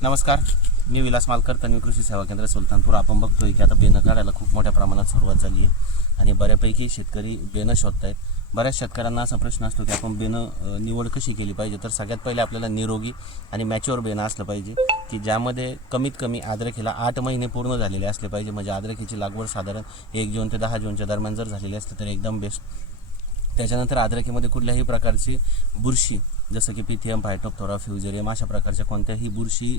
नमस्कार, मी विलास मालकर, तन्वी कृषी सेवा केंद्र सुलतानपूर. आपण बघतोय की आता बेणं काढायला खूप मोठ्या प्रमाणात सुरुवात झाली आहे आणि बऱ्यापैकी शेतकरी बेणं शोधत आहेत. बऱ्याच शेतकऱ्यांना असा प्रश्न असतो की आपण बेणं निवड कशी केली पाहिजे. तर सगळ्यात पहिले आपल्याला निरोगी आणि मॅच्युअर बेणं असलं पाहिजे की ज्यामध्ये कमीत कमी अद्रकीला 8 महिने पूर्ण झालेले असले पाहिजे. म्हणजे अद्रकीची लागवड साधारण 1 जून ते 10 जूनच्या दरम्यान जर झालेली असते तर एकदम बेस्ट. त्याच्यानंतर अद्रकीमध्ये कुठल्याही प्रकारची बुरशी जसं की पिथियम, फायटोप्थोरा, फ्युजेरियम अशा प्रकारच्या कोणत्याही बुरशी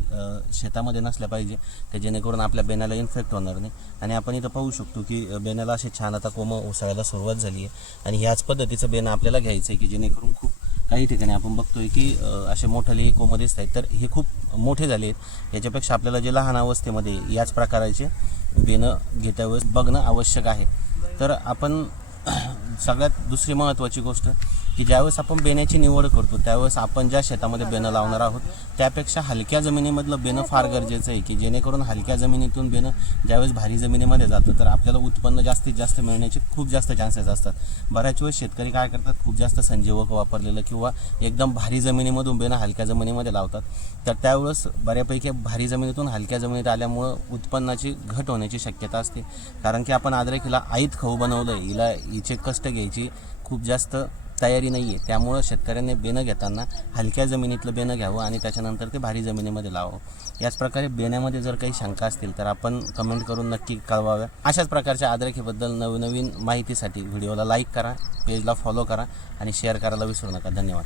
शेतामध्ये नसल्या पाहिजे, ते जेणेकरून आपल्या बेण्याला इन्फेक्ट होणार नाही. आणि आपण इथं पाहू शकतो की बेण्याला असे छान आता कोमं ओसायला सुरुवात झाली आहे आणि ह्याच पद्धतीचं बेणं आपल्याला घ्यायचं आहे की जेणेकरून खूप काही ठिकाणी आपण बघतोय की असे मोठाले कोमं दिसत आहेत, तर हे खूप मोठे झाले आहेत. याच्यापेक्षा आपल्याला जे लहान अवस्थेमध्ये याच प्रकाराचे बेणं घेता वेळेस बघणं आवश्यक आहे. तर आपण सगळ्यात दुसरी महत्त्वाची गोष्ट की ज्यावेळेस आपण बेण्याची निवड करतो त्यावेळेस आपण ज्या शेतामध्ये बेणं लावणार आहोत त्यापेक्षा हलक्या जमिनीमधलं बेणं फार गरजेचं आहे की जेणेकरून हलक्या जमिनीतून बेणं ज्यावेळेस भारी जमिनीमध्ये जातं तर आपल्याला उत्पन्न जास्तीत जास्त मिळण्याचे खूप जास्त चान्सेस असतात. बऱ्याच वेळेस शेतकरी काय करतात, खूप जास्त संजीवक वापरलेलं किंवा एकदम भारी जमिनीमधून बेणं हलक्या जमिनीमध्ये लावतात. तर त्यावेळेस बऱ्यापैकी भारी जमिनीतून हलक्या जमिनीत आल्यामुळं उत्पन्नाची घट होण्याची शक्यता असते. कारण की आपण अद्रकीला आईत खाऊ बनवलं आहे, हिचे कष्ट घ्यायची खूप जास्त तयारी नाही आहे. त्यामुळं शेतकऱ्यांनी बेणं घेताना हलक्या जमिनीतलं बेणं घ्यावं आणि त्याच्यानंतर ते भारी जमिनीमध्ये लावावं. याच प्रकारे बेण्यामध्ये जर काही शंका असतील तर आपण कमेंट करून नक्की कळवाव्या. अशाच प्रकारच्या अद्रकीबद्दल नवनवीन माहितीसाठी व्हिडिओला लाईक करा, पेजला फॉलो करा आणि शेअर करायला विसरू नका. धन्यवाद.